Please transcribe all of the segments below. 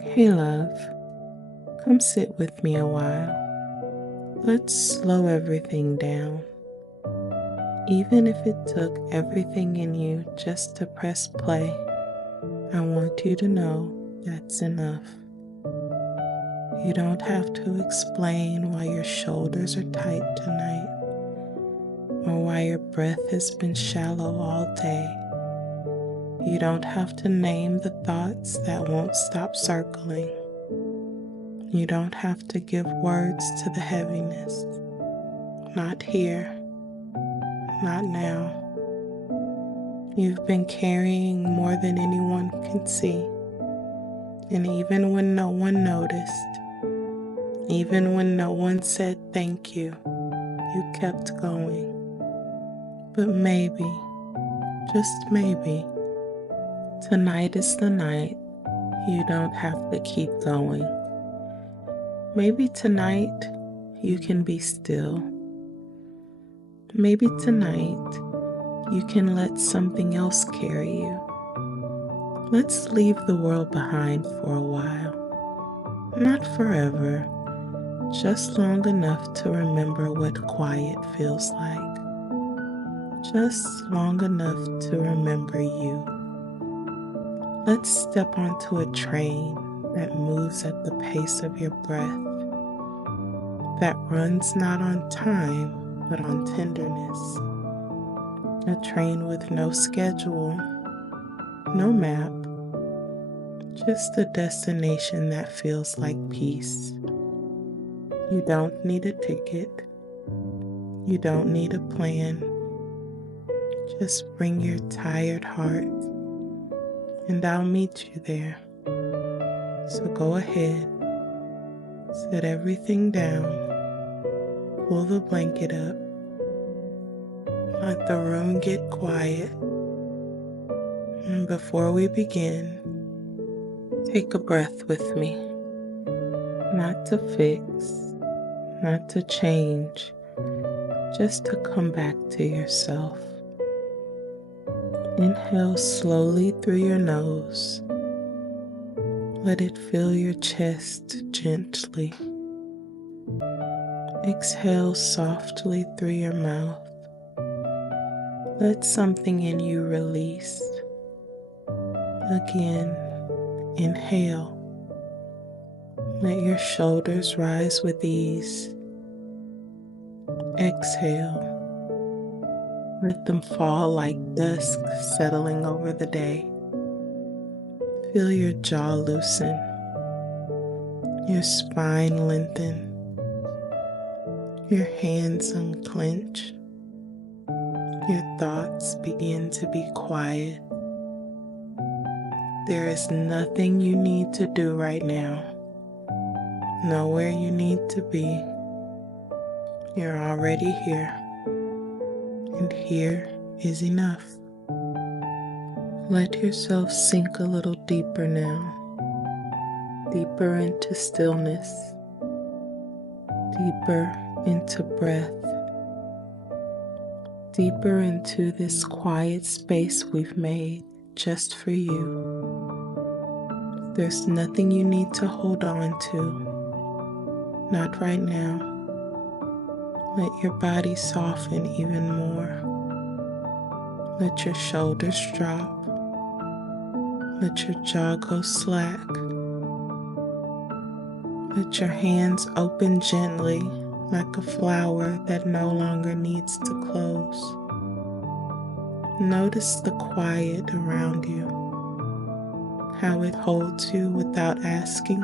Hey, love, come sit with me a while. Let's slow everything down. Even if it took everything in you just to press play, I want you to know that's enough. You don't have to explain why your shoulders are tight tonight or why your breath has been shallow all day. You don't have to name the thoughts that won't stop circling. You don't have to give words to the heaviness. Not here, not now. You've been carrying more than anyone can see. And even when no one noticed, even when no one said thank you, you kept going. But maybe, just maybe, tonight is the night you don't have to keep going. Maybe tonight you can be still. Maybe tonight you can let something else carry you. Let's leave the world behind for a while. Not forever, just long enough to remember what quiet feels like. Just long enough to remember you. Let's step onto a train that moves at the pace of your breath, that runs not on time, but on tenderness. A train with no schedule, no map, just a destination that feels like peace. You don't need a ticket. You don't need a plan. Just bring your tired heart, and I'll meet you there. So go ahead, set everything down, pull the blanket up, let the room get quiet, and before we begin, take a breath with me. Not to fix, not to change, just to come back to yourself. Inhale slowly through your nose. Let it fill your chest gently. Exhale softly through your mouth. Let something in you release. Again, inhale. Let your shoulders rise with ease. Exhale. Let them fall like dusk settling over the day. Feel your jaw loosen, your spine lengthen, your hands unclench, your thoughts begin to be quiet. There is nothing you need to do right now, nowhere you need to be. You're already here, and here is enough. Let yourself sink a little deeper now, deeper into stillness, deeper into breath, deeper into this quiet space we've made just for you. There's nothing you need to hold on to, not right now. Let your body soften even more. Let your shoulders drop. Let your jaw go slack. Let your hands open gently like a flower that no longer needs to close. Notice the quiet around you, how it holds you without asking,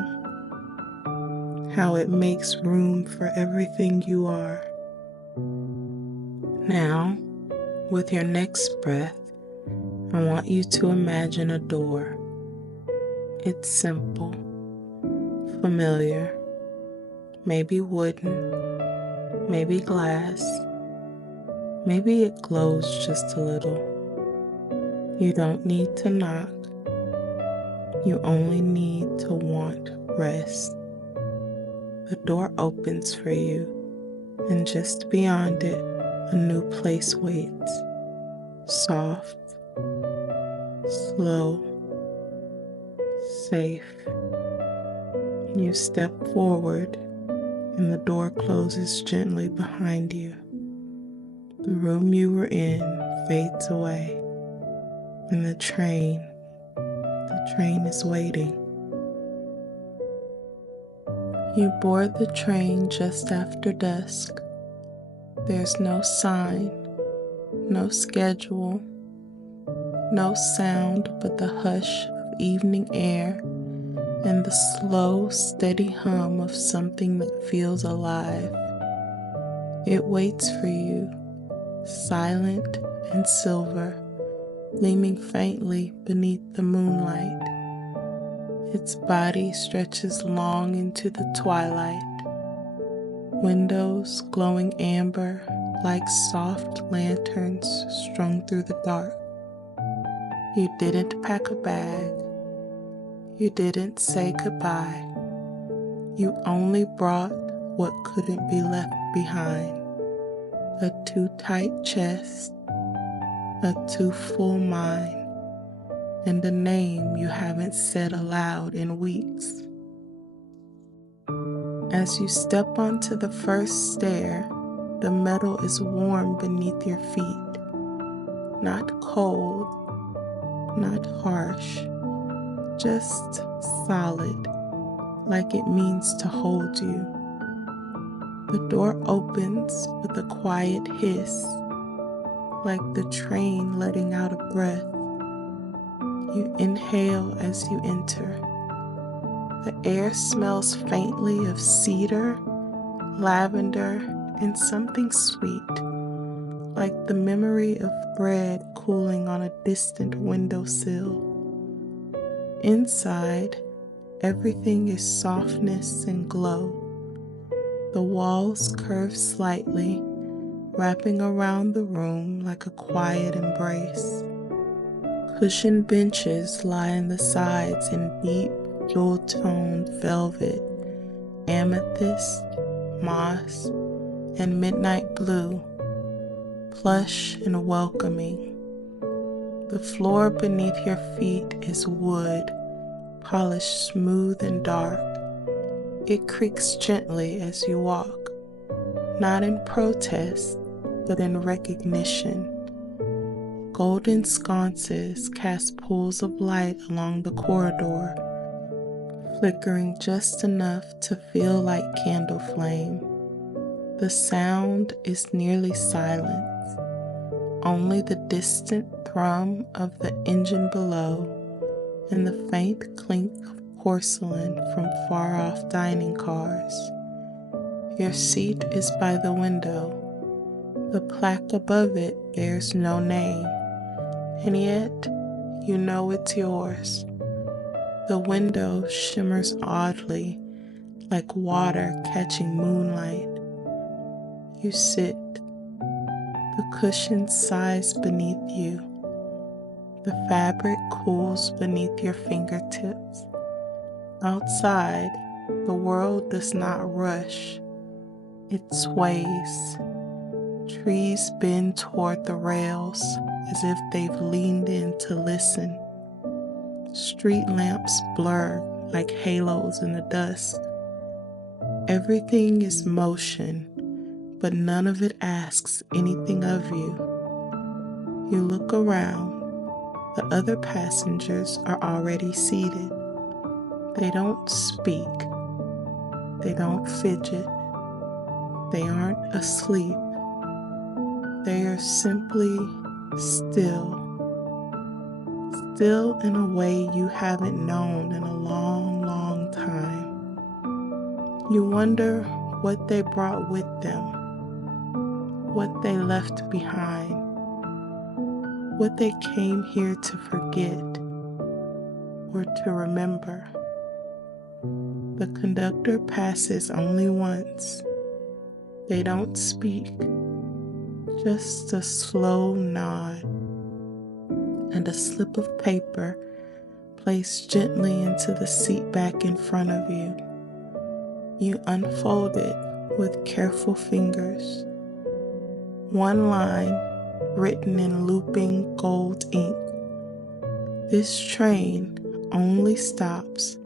how it makes room for everything you are. Now, with your next breath, I want you to imagine a door. It's simple, familiar, maybe wooden, maybe glass, maybe it glows just a little. You don't need to knock. You only need to want rest. The door opens for you, and just beyond it, a new place waits. Soft, slow, safe. You step forward and the door closes gently behind you. The room you were in fades away, and the train is waiting. You board the train just after dusk. There's no sign, no schedule, no sound but the hush of evening air and the slow, steady hum of something that feels alive. It waits for you, silent and silver, gleaming faintly beneath the moonlight. Its body stretches long into the twilight, windows glowing amber like soft lanterns strung through the dark. You didn't pack a bag. You didn't say goodbye. You only brought what couldn't be left behind. A too tight chest, a too full mind, and a name you haven't said aloud in weeks. As you step onto the first stair, the metal is warm beneath your feet. Not cold, not harsh, just solid, like it means to hold you. The door opens with a quiet hiss, like the train letting out a breath. You inhale as you enter. The air smells faintly of cedar, lavender, and something sweet, like the memory of bread cooling on a distant windowsill. Inside, everything is softness and glow. The walls curve slightly, wrapping around the room like a quiet embrace. Cushioned benches line the sides in deep, jewel-toned velvet, amethyst, moss, and midnight blue, plush and welcoming. The floor beneath your feet is wood, polished smooth and dark. It creaks gently as you walk, not in protest, but in recognition. Golden sconces cast pools of light along the corridor, flickering just enough to feel like candle flame. The sound is nearly silence, only the distant thrum of the engine below and the faint clink of porcelain from far-off dining cars. Your seat is by the window. The plaque above it bears no name, and yet you know it's yours. The window shimmers oddly, like water catching moonlight. You sit. The cushion sighs beneath you. The fabric cools beneath your fingertips. Outside, the world does not rush. It sways. Trees bend toward the rails as if they've leaned in to listen. Street lamps blur like halos in the dusk. Everything is motion, but none of it asks anything of you. You look around. The other passengers are already seated. They don't speak. They don't fidget. They aren't asleep. They are simply still. Still in a way you haven't known in a long, long time. You wonder what they brought with them, what they left behind, what they came here to forget or to remember. The conductor passes only once. They don't speak, just a slow nod and a slip of paper placed gently into the seat back in front of you. You unfold it with careful fingers. One line written in looping gold ink. This train only stops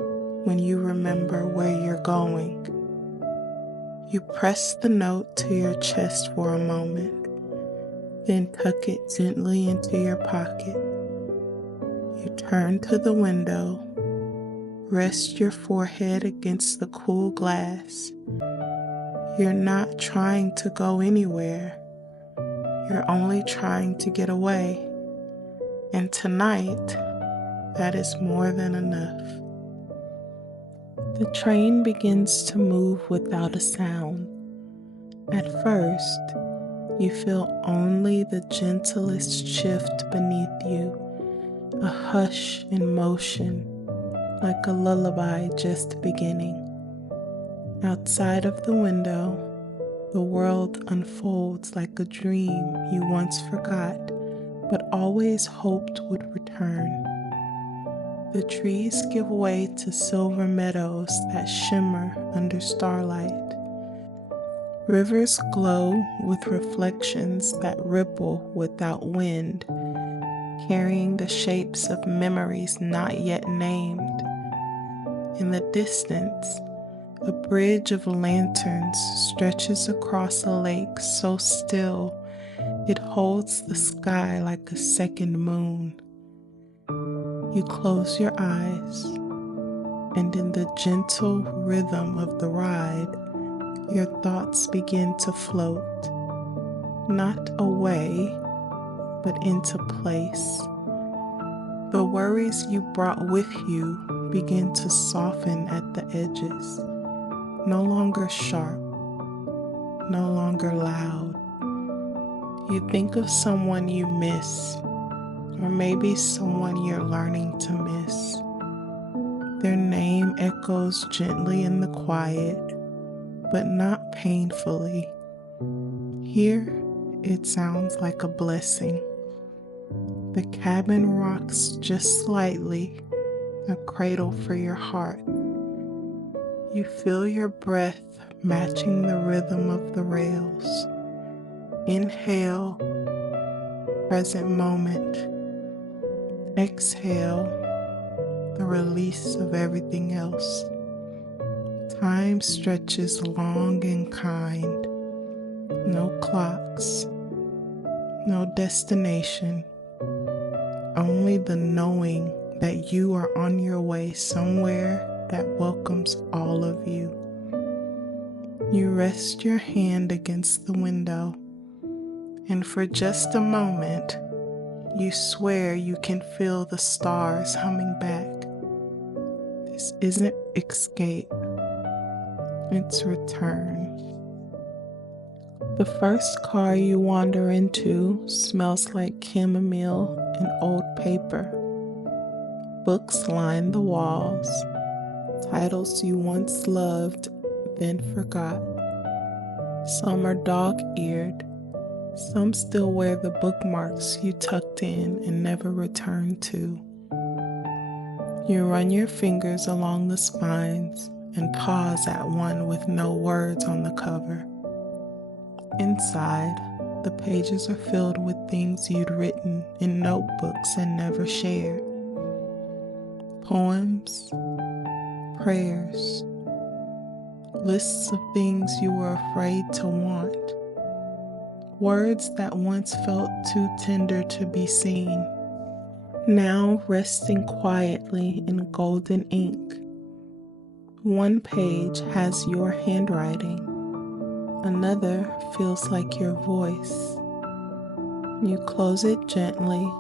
when you remember where you're going. You press the note to your chest for a moment, then tuck it gently into your pocket. You turn to the window, rest your forehead against the cool glass. You're not trying to go anywhere. You're only trying to get away. And tonight, that is more than enough. The train begins to move without a sound. At first, you feel only the gentlest shift beneath you, a hush in motion, like a lullaby just beginning. Outside of the window, the world unfolds like a dream you once forgot, but always hoped would return. The trees give way to silver meadows that shimmer under starlight. Rivers glow with reflections that ripple without wind, carrying the shapes of memories not yet named. In the distance, a bridge of lanterns stretches across a lake so still it holds the sky like a second moon. You close your eyes, and in the gentle rhythm of the ride, your thoughts begin to float, not away, but into place. The worries you brought with you begin to soften at the edges, no longer sharp, no longer loud. You think of someone you miss, or maybe someone you're learning to miss. Their name echoes gently in the quiet, but not painfully. Here, it sounds like a blessing. The cabin rocks just slightly, a cradle for your heart. You feel your breath matching the rhythm of the rails. Inhale, present moment. Exhale, the release of everything else. Time stretches long and kind. No clocks, no destination, only the knowing that you are on your way somewhere that welcomes all of you. You rest your hand against the window, and for just a moment, you swear you can feel the stars humming back. This isn't escape, it's return. The first car you wander into smells like chamomile and old paper. Books line the walls, titles you once loved then forgot. Some are dog-eared, some still wear the bookmarks you tucked in and never returned to. You run your fingers along the spines and pause at one with no words on the cover. Inside, the pages are filled with things you'd written in notebooks and never shared. Poems, prayers, lists of things you were afraid to want. Words that once felt too tender to be seen, now resting quietly in golden ink. One page has your handwriting, another feels like your voice. You close it gently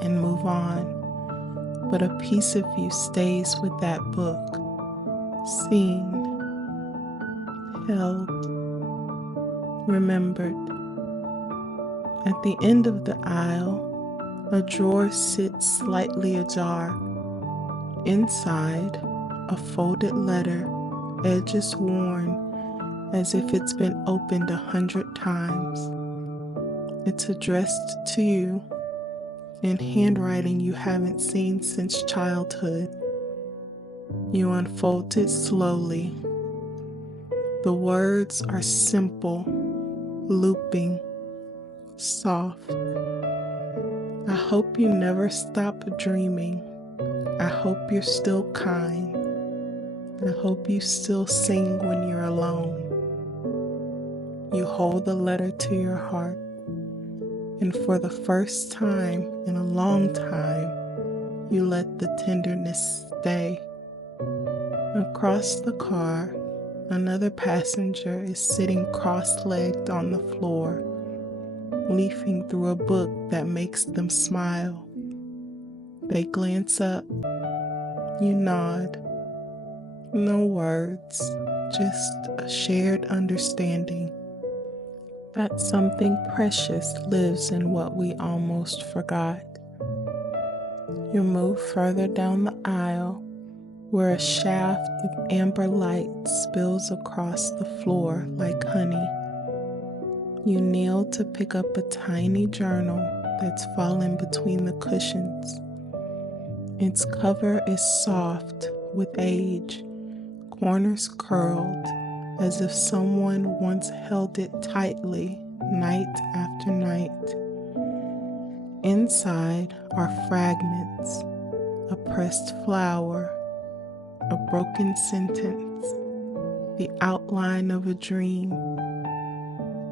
and move on, but a piece of you stays with that book, seen, held, remembered. At the end of the aisle, a drawer sits slightly ajar. Inside, a folded letter, edges worn as if it's been opened 100 times. It's addressed to you in handwriting you haven't seen since childhood. You unfold it slowly. The words are simple, looping, soft. I hope you never stop dreaming. I hope you're still kind. I hope you still sing when you're alone. You hold the letter to your heart, and for the first time in a long time, you let the tenderness stay. Across the car, another passenger is sitting cross-legged on the floor, leafing through a book that makes them smile. They glance up. You nod. No words, just a shared understanding that something precious lives in what we almost forgot. You move further down the aisle, where a shaft of amber light spills across the floor like honey. You kneel to pick up a tiny journal that's fallen between the cushions. Its cover is soft with age, corners curled, as if someone once held it tightly night after night. Inside are fragments, a pressed flower, a broken sentence, the outline of a dream.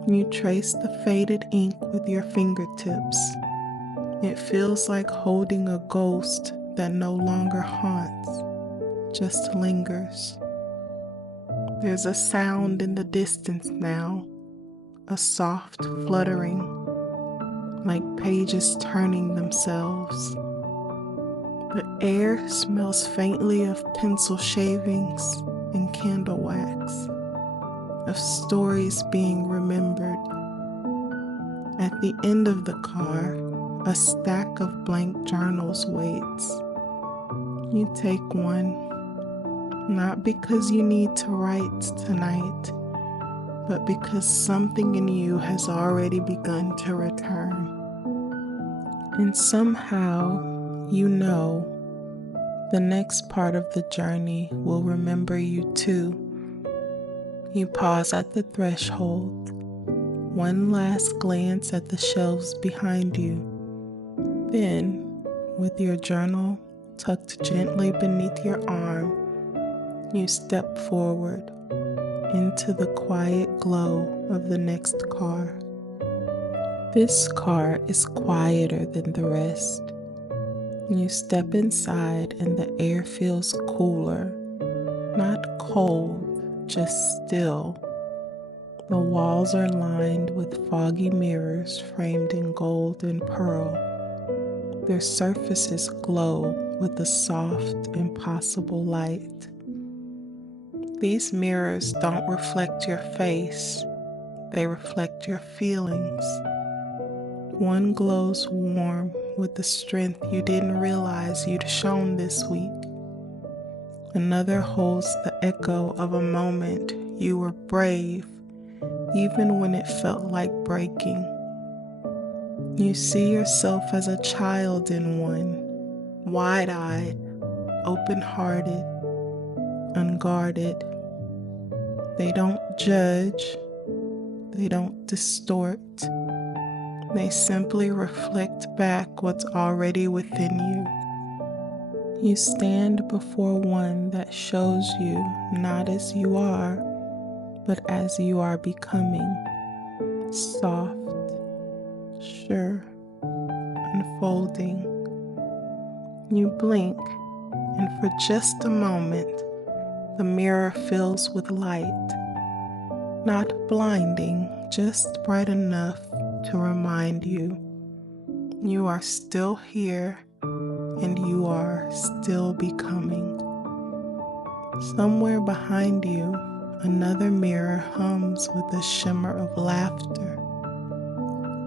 You trace the faded ink with your fingertips. It feels like holding a ghost that no longer haunts, just lingers. There's a sound in the distance now, a soft fluttering, like pages turning themselves. The air smells faintly of pencil shavings and candle wax, of stories being remembered. At the end of the car, a stack of blank journals waits. You take one, not because you need to write tonight, but because something in you has already begun to return. And somehow, you know, the next part of the journey will remember you too. You pause at the threshold, one last glance at the shelves behind you. Then, with your journal tucked gently beneath your arm, you step forward into the quiet glow of the next car. This car is quieter than the rest. You step inside and the air feels cooler, not cold, just still. The walls are lined with foggy mirrors framed in gold and pearl. Their surfaces glow with a soft, impossible light. These mirrors don't reflect your face, they reflect your feelings. One glows warm with the strength you didn't realize you'd shown this week. Another holds the echo of a moment you were brave, even when it felt like breaking. You see yourself as a child in one, wide-eyed, open-hearted, unguarded. They don't judge, they don't distort. They simply reflect back what's already within you. You stand before one that shows you not as you are, but as you are becoming. Soft, sure, unfolding. You blink, and for just a moment, the mirror fills with light. Not blinding, just bright enough to remind you you are still here and you are still becoming. Somewhere behind you, another mirror hums with a shimmer of laughter.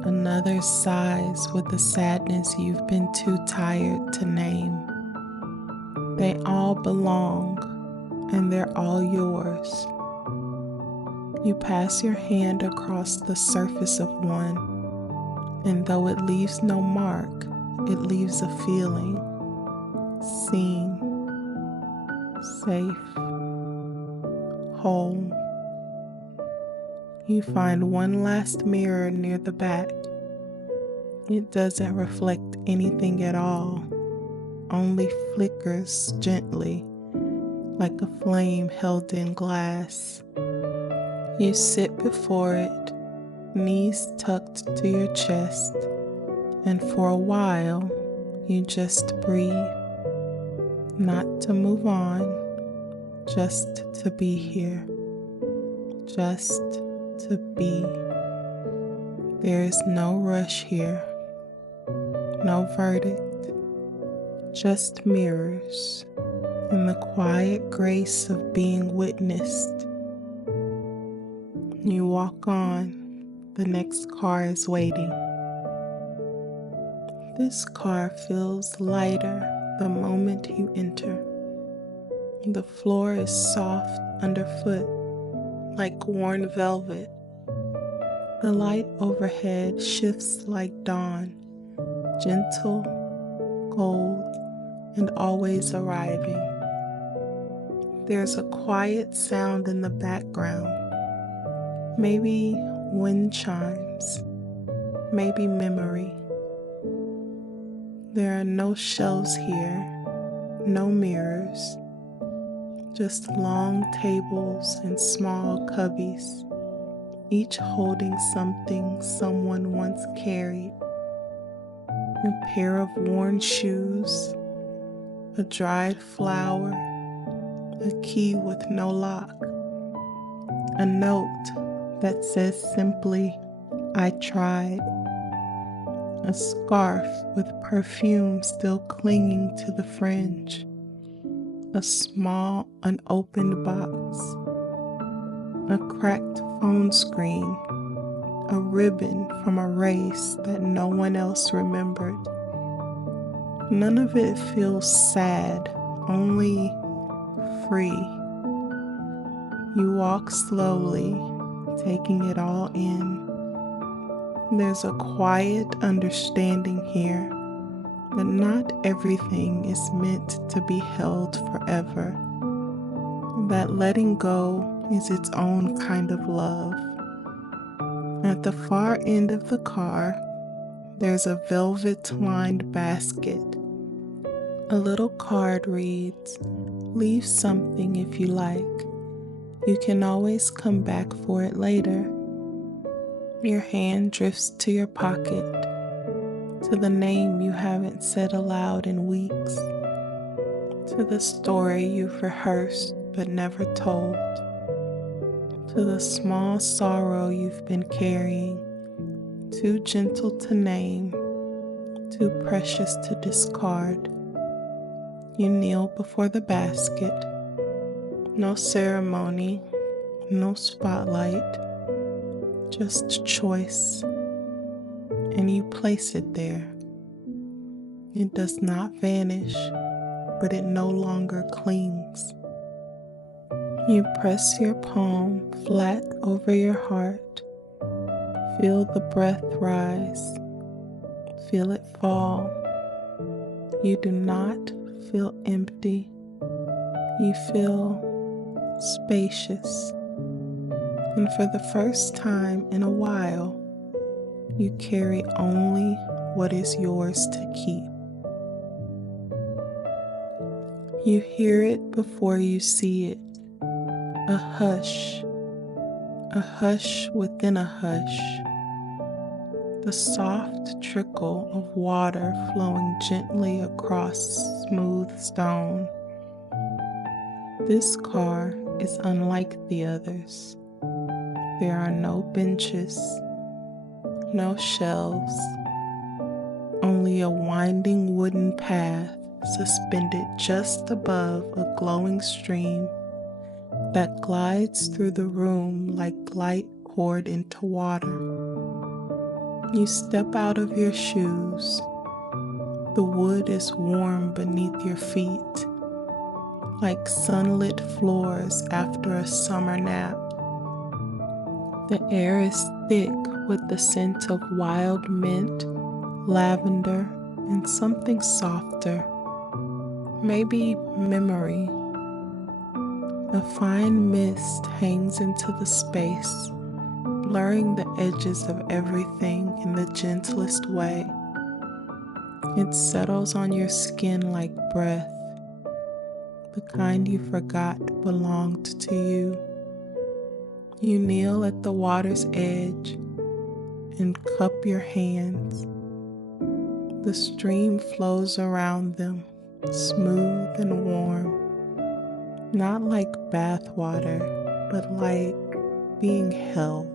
Another sighs with the sadness you've been too tired to name. They all belong, and they're all yours. You pass your hand across the surface of one, and though it leaves no mark, it leaves a feeling. Seen, safe, whole. You find one last mirror near the back. It doesn't reflect anything at all, only flickers gently, like a flame held in glass. You sit before it, knees tucked to your chest, and for a while, you just breathe. Not to move on, just to be here. Just to be. There is no rush here, no verdict, just mirrors and the quiet grace of being witnessed. You walk on, the next car is waiting. This car feels lighter the moment you enter. The floor is soft underfoot, like worn velvet. The light overhead shifts like dawn, gentle, cold, and always arriving. There's a quiet sound in the background, maybe wind chimes, maybe memory. There are no shelves here, no mirrors, just long tables and small cubbies, each holding something someone once carried. A pair of worn shoes, a dried flower, a key with no lock, a note that says simply, "I tried," a scarf with perfume still clinging to the fringe, a small unopened box, a cracked phone screen, a ribbon from a race that no one else remembered. None of it feels sad, only free. You walk slowly, taking it all in. There's a quiet understanding here that not everything is meant to be held forever, that letting go is its own kind of love. At the far end of the car, there's a velvet-lined basket. A little card reads, "Leave something if you like. You can always come back for it later." Your hand drifts to your pocket, to the name you haven't said aloud in weeks, to the story you've rehearsed but never told, to the small sorrow you've been carrying, too gentle to name, too precious to discard. You kneel before the basket, no ceremony, no spotlight, just choice, and you place it there. It does not vanish, but it no longer clings. You press your palm flat over your heart. Feel the breath rise. Feel it fall. You do not feel empty. You feel spacious. And for the first time in a while, you carry only what is yours to keep. You hear it before you see it. A hush within a hush. The soft trickle of water flowing gently across smooth stone. This car is unlike the others. There are no benches, no shelves, only a winding wooden path suspended just above a glowing stream that glides through the room like light poured into water. You step out of your shoes. The wood is warm beneath your feet, like sunlit floors after a summer nap. The air is thick with the scent of wild mint, lavender, and something softer, maybe memory. A fine mist hangs into the space, blurring the edges of everything in the gentlest way. It settles on your skin like breath, the kind you forgot belonged to you. You kneel at the water's edge and cup your hands. The stream flows around them, smooth and warm, not like bath water, but like being held.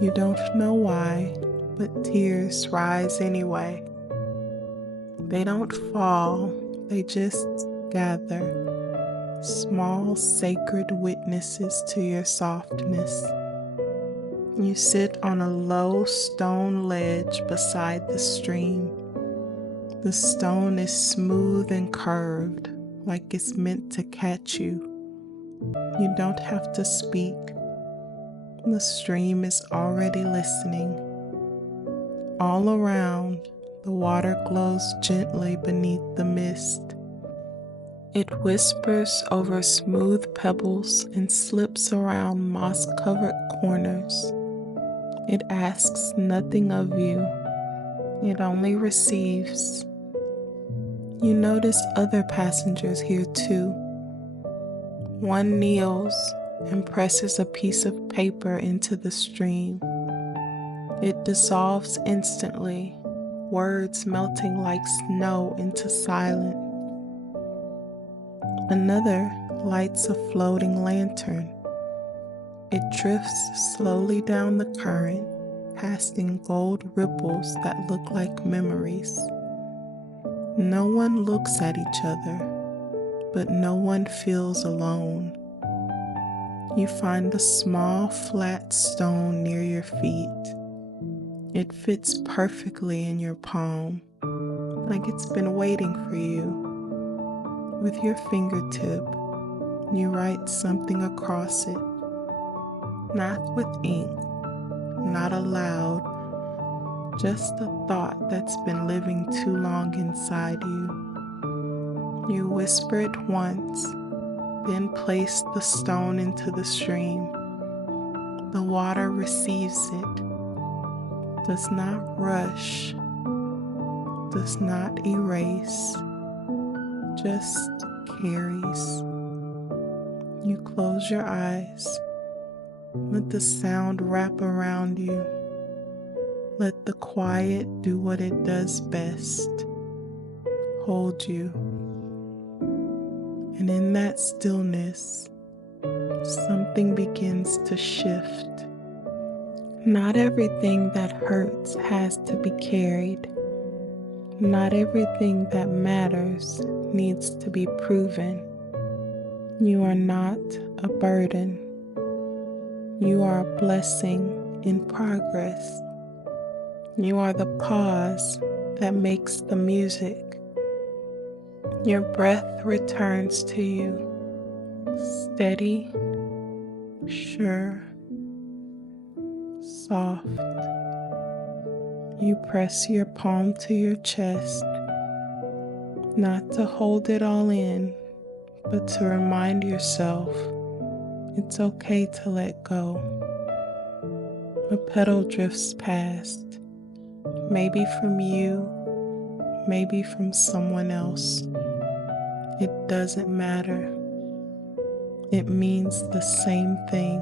You don't know why, but tears rise anyway. They don't fall, they just gather, small sacred witnesses to your softness. You sit on a low stone ledge beside the stream. The stone is smooth and curved, like it's meant to catch you. You don't have to speak. The stream is already listening. All around, the water glows gently beneath the mist. It whispers over smooth pebbles and slips around moss-covered corners. It asks nothing of you. It only receives. You notice other passengers here too. One kneels and presses a piece of paper into the stream. It dissolves instantly, words melting like snow into silence. Another lights a floating lantern. It drifts slowly down the current, casting gold ripples that look like memories. No one looks at each other, but no one feels alone. You find a small flat stone near your feet. It fits perfectly in your palm, like it's been waiting for you. With your fingertip, you write something across it, not with ink, not aloud, just a thought that's been living too long inside you. You whisper it once, then place the stone into the stream. The water receives it, does not rush, does not erase, just carries. You close your eyes, let the sound wrap around you. Let the quiet do what it does best, hold you. And in that stillness, something begins to shift. Not everything that hurts has to be carried. Not everything that matters needs to be proven. You are not a burden. You are a blessing in progress. You are the pause that makes the music. Your breath returns to you, steady, sure, soft. You press your palm to your chest, not to hold it all in, but to remind yourself it's okay to let go. A petal drifts past, maybe from you, maybe from someone else. It doesn't matter. It means the same thing.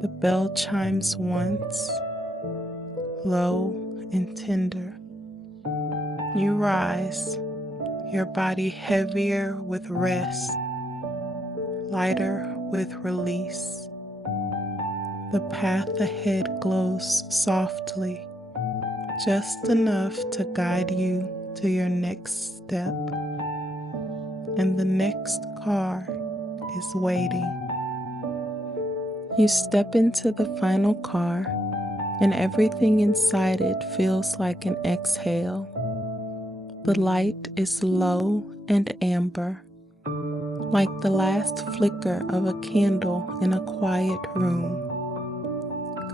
The bell chimes once, low and tender. You rise, your body heavier with rest, lighter with release. The path ahead glows softly, just enough to guide you to your next step. And the next car is waiting. You step into the final car, and everything inside it feels like an exhale. The light is low and amber, like the last flicker of a candle in a quiet room.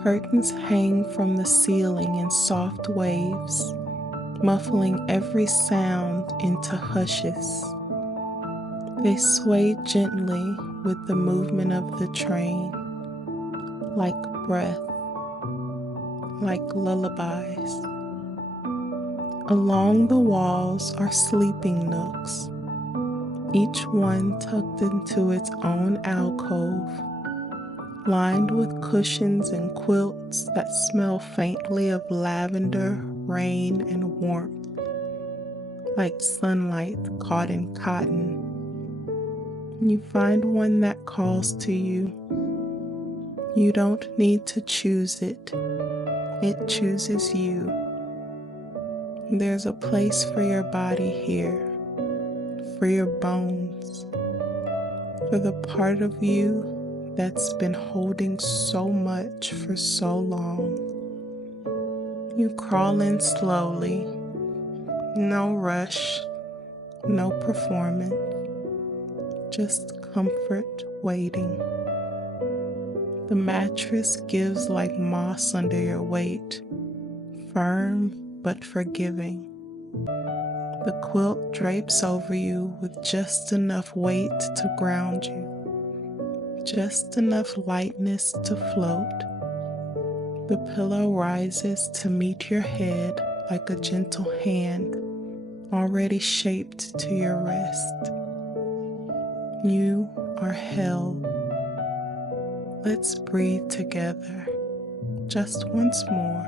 Curtains hang from the ceiling in soft waves, muffling every sound into hushes. They sway gently with the movement of the train, like breath, like lullabies. Along the walls are sleeping nooks, each one tucked into its own alcove, lined with cushions and quilts that smell faintly of lavender, rain, and warmth, like sunlight caught in cotton. You find one that calls to you. You don't need to choose it. It chooses you. There's a place for your body here, for your bones, for the part of you that's been holding so much for so long. You crawl in slowly, no rush, no performance, just comfort waiting. The mattress gives like moss under your weight, firm but forgiving. The quilt drapes over you with just enough weight to ground you, just enough lightness to float. The pillow rises to meet your head like a gentle hand, already shaped to your rest. You are held. Let's breathe together, just once more.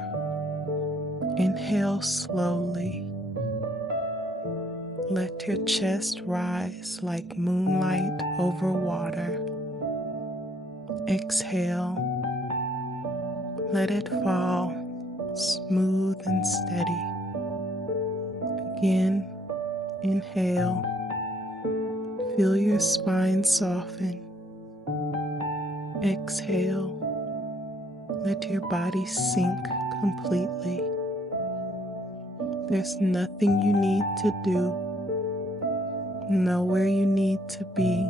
Inhale slowly. Let your chest rise like moonlight over water. Exhale. Let it fall smooth and steady. Again, inhale. Feel your spine soften. Exhale. Let your body sink completely. There's nothing you need to do, nowhere you need to be,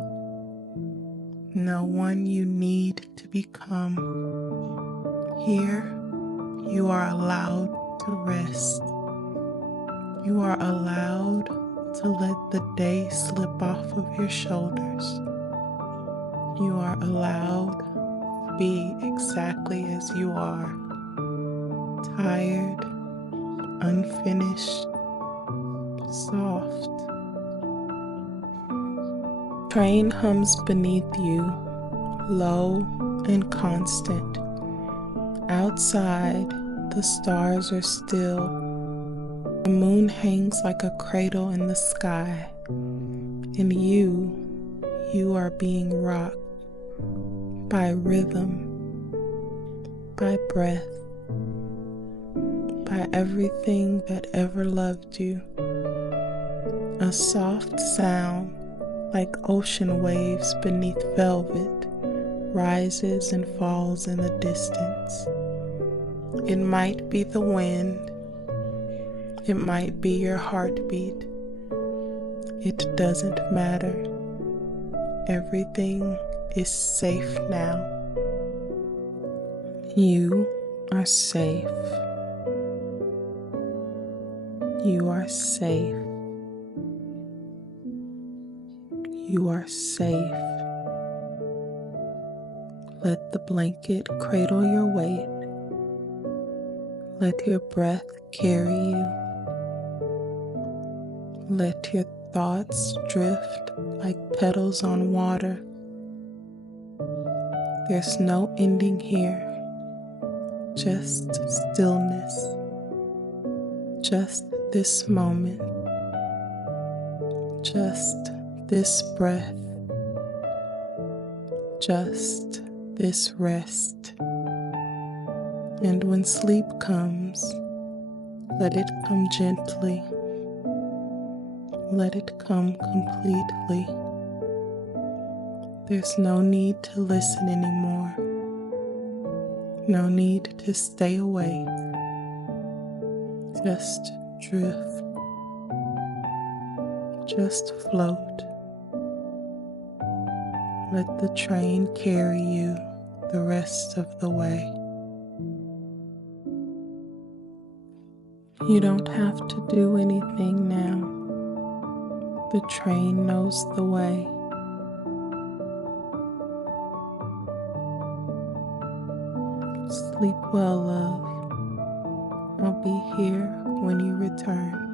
no one you need to become. Here, you are allowed to rest. You are allowed to let the day slip off of your shoulders. You are allowed to be exactly as you are, tired, unfinished, soft. Train hums beneath you, low and constant. Outside, the stars are still. The moon hangs like a cradle in the sky, and you are being rocked by rhythm, by breath, by everything that ever loved you. A soft sound like ocean waves beneath velvet rises and falls in the distance. It might be the wind, it might be your heartbeat. It doesn't matter. Everything is safe now. You are safe. You are safe. You are safe. Let the blanket cradle your weight. Let your breath carry you. Let your thoughts drift like petals on water. There's no ending here, just stillness, just this moment, just this breath, just this rest. And when sleep comes, let it come gently. Let it come completely. There's no need to listen anymore. No need to stay awake. Just drift. Just float. Let the train carry you the rest of the way. You don't have to do anything now. The train knows the way. Sleep well, love. I'll be here when you return.